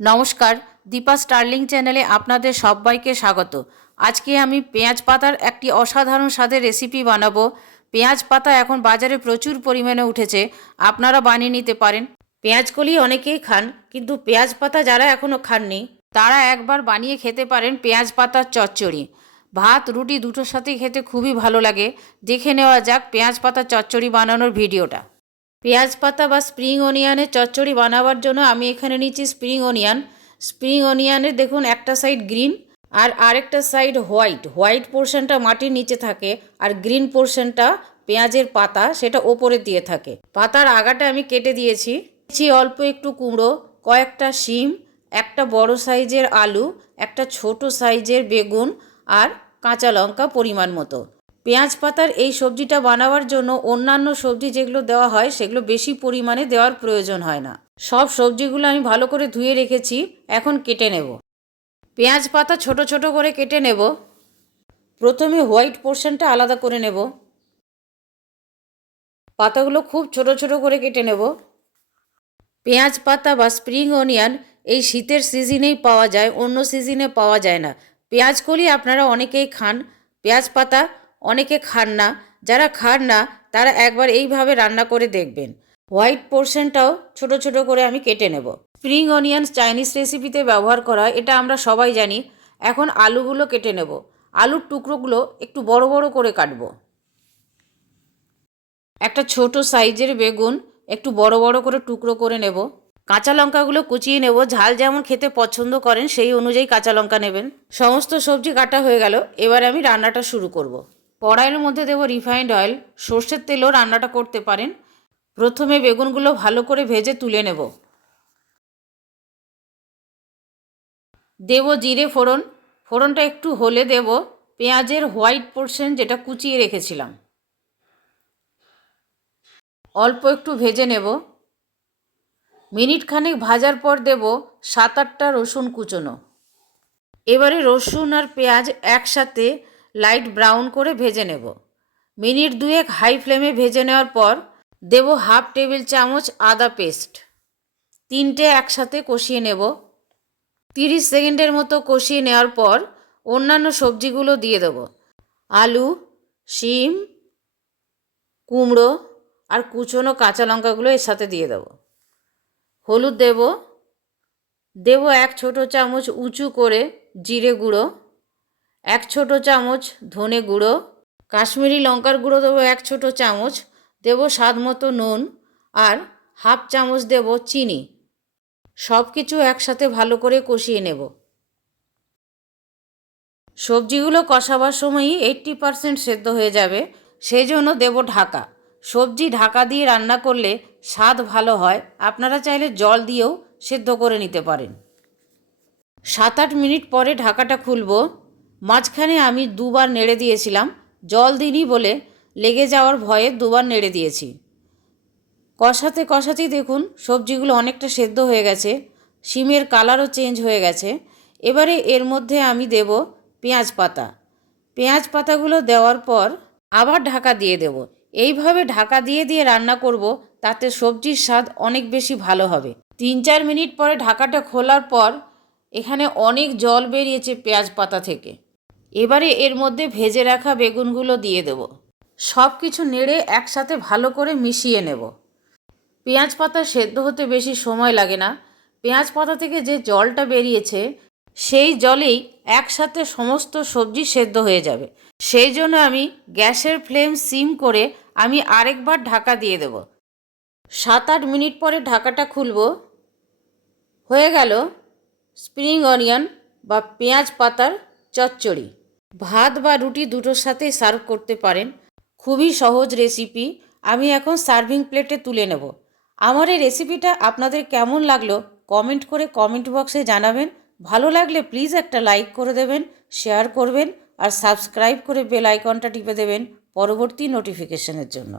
নমস্কার, দীপা স্টার্লিং চ্যানেলে আপনাদের সবাইকে স্বাগত। আজকে আমি পেঁয়াজ পাতার একটি অসাধারণ স্বাদের রেসিপি বানাবো। পেঁয়াজ পাতা এখন বাজারে প্রচুর পরিমাণে উঠেছে, আপনারা বানিয়ে নিতে পারেন। পেঁয়াজকলি অনেকেই খান, কিন্তু পেঁয়াজ পাতা যারা এখনও খাননি, তারা একবার বানিয়ে খেতে পারেন পেঁয়াজ পাতার চচ্চড়ি। ভাত, রুটি দুটোর সাথেই খেতে খুবই ভালো লাগে। দেখে নেওয়া যাক পেঁয়াজ পাতার চচ্চড়ি বানানোর ভিডিওটা। পেঁয়াজ পাতা বা স্প্রিং অনিয়নের চচ্চড়ি বানাবার জন্য আমি এখানে নিচ্ছি স্প্রিং অনিয়ন। স্প্রিং অনিয়নের দেখুন একটা সাইড গ্রিন আর আরেকটা সাইড হোয়াইট। হোয়াইট পোর্শনটা মাটির নিচে থাকে আর গ্রিন পোর্শনটা পেঁয়াজের পাতা সেটা ওপরে দিয়ে থাকে। পাতার আগাটা আমি কেটে দিয়েছি। দিয়েছি অল্প একটু কুমড়ো, কয়েকটা শিম, একটা বড় সাইজের আলু, একটা ছোট সাইজের বেগুন আর কাঁচা লঙ্কা পরিমাণ মতো। পেঁয়াজ পাতার এই সবজিটা বানাবার জন্য অন্যান্য সবজি যেগুলো দেওয়া হয়, সেগুলো বেশি পরিমাণে দেওয়ার প্রয়োজন হয় না। সব সবজিগুলো আমি ভালো করে ধুয়ে রেখেছি, এখন কেটে নেব। পেঁয়াজ পাতা ছোট ছোট করে কেটে নেব। প্রথমে হোয়াইট পোর্শনটা আলাদা করে নেব। পাতাগুলো খুব ছোট ছোট করে কেটে নেব। পেঁয়াজ পাতা বা স্প্রিং অনিয়ন এই শীতের সিজনেই পাওয়া যায়, অন্য সিজনে পাওয়া যায় না। পেঁয়াজ কলি আপনারা অনেকেই খান। পেঁয়াজ পাতা অনেকে খান না। যারা খান না, তারা একবার এইভাবে রান্না করে দেখবেন। হোয়াইট পোর্শনটাও ছোট ছোট করে আমি কেটে নেব। স্প্রিং অনিয়ন চাইনিজ রেসিপিতে ব্যবহার করা, এটা আমরা সবাই জানি। এখন আলুগুলো কেটে নেব। আলুর টুকরোগুলো একটু বড় বড় করে কাটব। একটা ছোট সাইজের বেগুন একটু বড় বড় করে টুকরো করে নেব। কাঁচা লঙ্কাগুলো কুচিয়ে নেব। ঝাল যেমন খেতে পছন্দ করেন, সেই অনুযায়ী কাঁচা লঙ্কা নেবেন। সমস্ত সবজি কাটা হয়ে গেল। এবার আমি রান্নাটা শুরু করব। কড়াইয়ের মধ্যে দেবো রিফাইন্ড অয়েল সর্ষের তেলও রান্নাটা করতে পারেন। প্রথমে বেগুনগুলো ভালো করে ভেজে তুলে নেব। দেব জিরে ফোড়ন। ফোড়নটা একটু হলে দেব পেঁয়াজের হোয়াইট পোর্শন যেটা কুচিয়ে রেখেছিলাম। অল্প একটু ভেজে নেব। মিনিট খানেক ভাজার পর দেব সাত আটটা রসুন কুচোনো। এবারে রসুন আর পেঁয়াজ একসাথে লাইট ব্রাউন করে ভেজে নেব। মিনিট দুয়েক হাই ফ্লেমে ভেজে নেওয়ার পর দেব হাফ টেবিল চামচ আদা পেস্ট। তিনটে একসাথে কষিয়ে নেব। তিরিশ সেকেন্ডের মতো কষিয়ে নেওয়ার পর অন্যান্য সবজিগুলো দিয়ে দেব। আলু, শিম, কুমড়ো আর কুচনো কাঁচা লঙ্কাগুলো এর সাথে দিয়ে দেব। হলুদ দেব। দেব এক ছোট চামচ উঁচু করে জিরে গুঁড়ো। এক ছোট চামচ ধনে গুঁড়ো, কাশ্মীরি লঙ্কার গুঁড়ো দেবো এক ছোট চামচ, দেব স্বাদ মতো নুন আর হাফ চামচ দেব চিনি। সব কিছু একসাথে ভালো করে কষিয়ে নেব। সবজিগুলো কষাবার সময়ই এইট্টি পারসেন্ট সেদ্ধ হয়ে যাবে সেই জন্য দেব ঢাকা। সবজি ঢাকা দিয়ে রান্না করলে স্বাদ ভালো হয়, আপনারা চাইলে জল দিয়েও সেদ্ধ করে নিতে পারেন। সাত আট মিনিট পরে ঢাকাটা খুলব। মাঝখানে আমি দুবার নেড়ে দিয়েছিলাম, জল দিইনি বলে লেগে যাওয়ার ভয়ে দুবার নেড়ে দিয়েছি। কষাতে কষাতেই দেখুন সবজিগুলো অনেকটা সেদ্ধ হয়ে গেছে, শিমের কালারও চেঞ্জ হয়ে গেছে। এবারে এর মধ্যে আমি দেব পেঁয়াজ পাতা। পেঁয়াজ পাতাগুলো দেওয়ার পর আবার ঢাকা দিয়ে দেব। এইভাবে ঢাকা দিয়ে দিয়ে রান্না করব, তাতে সবজির স্বাদ অনেক বেশি ভালো হবে। তিন চার মিনিট পরে ঢাকাটা খোলার পর এখানে অনেক জল বেরিয়েছে পেঁয়াজ পাতা থেকে। এবারে এর মধ্যে ভেজে রাখা বেগুনগুলো দিয়ে দেব। সব কিছু নেড়ে একসাথে ভালো করে মিশিয়ে নেব। পেঁয়াজ পাতা সেদ্ধ হতে বেশি সময় লাগে না। পেঁয়াজ পাতা থেকে যে জলটা বেরিয়েছে, সেই জলেই একসাথে সমস্ত সবজি সেদ্ধ হয়ে যাবে। সেই জন্য আমি গ্যাসের ফ্লেম সিম করে আমি আরেকবার ঢাকা দিয়ে দেব। সাত আট মিনিট পরে ঢাকাটা খুলব। হয়ে গেল স্প্রিং অনিয়ন বা পেঁয়াজ পাতার চচ্চড়ি। ভাত বা রুটি দুটোর সাথে সার্ভ করতে পারেন। খুবই সহজ রেসিপি আমি এখন সার্ভিং প্লেটে তুলে নেব। আমার এই রেসিপিটা আপনাদের কেমন লাগল কমেন্ট করে কমেন্ট বক্সে জানাবেন। ভালো লাগলে প্লিজ একটা লাইক করে দেবেন শেয়ার করবেন আর সাবস্ক্রাইব করে বেল আইকনটা টিপে দেবেন পরবর্তী নোটিফিকেশনের জন্য।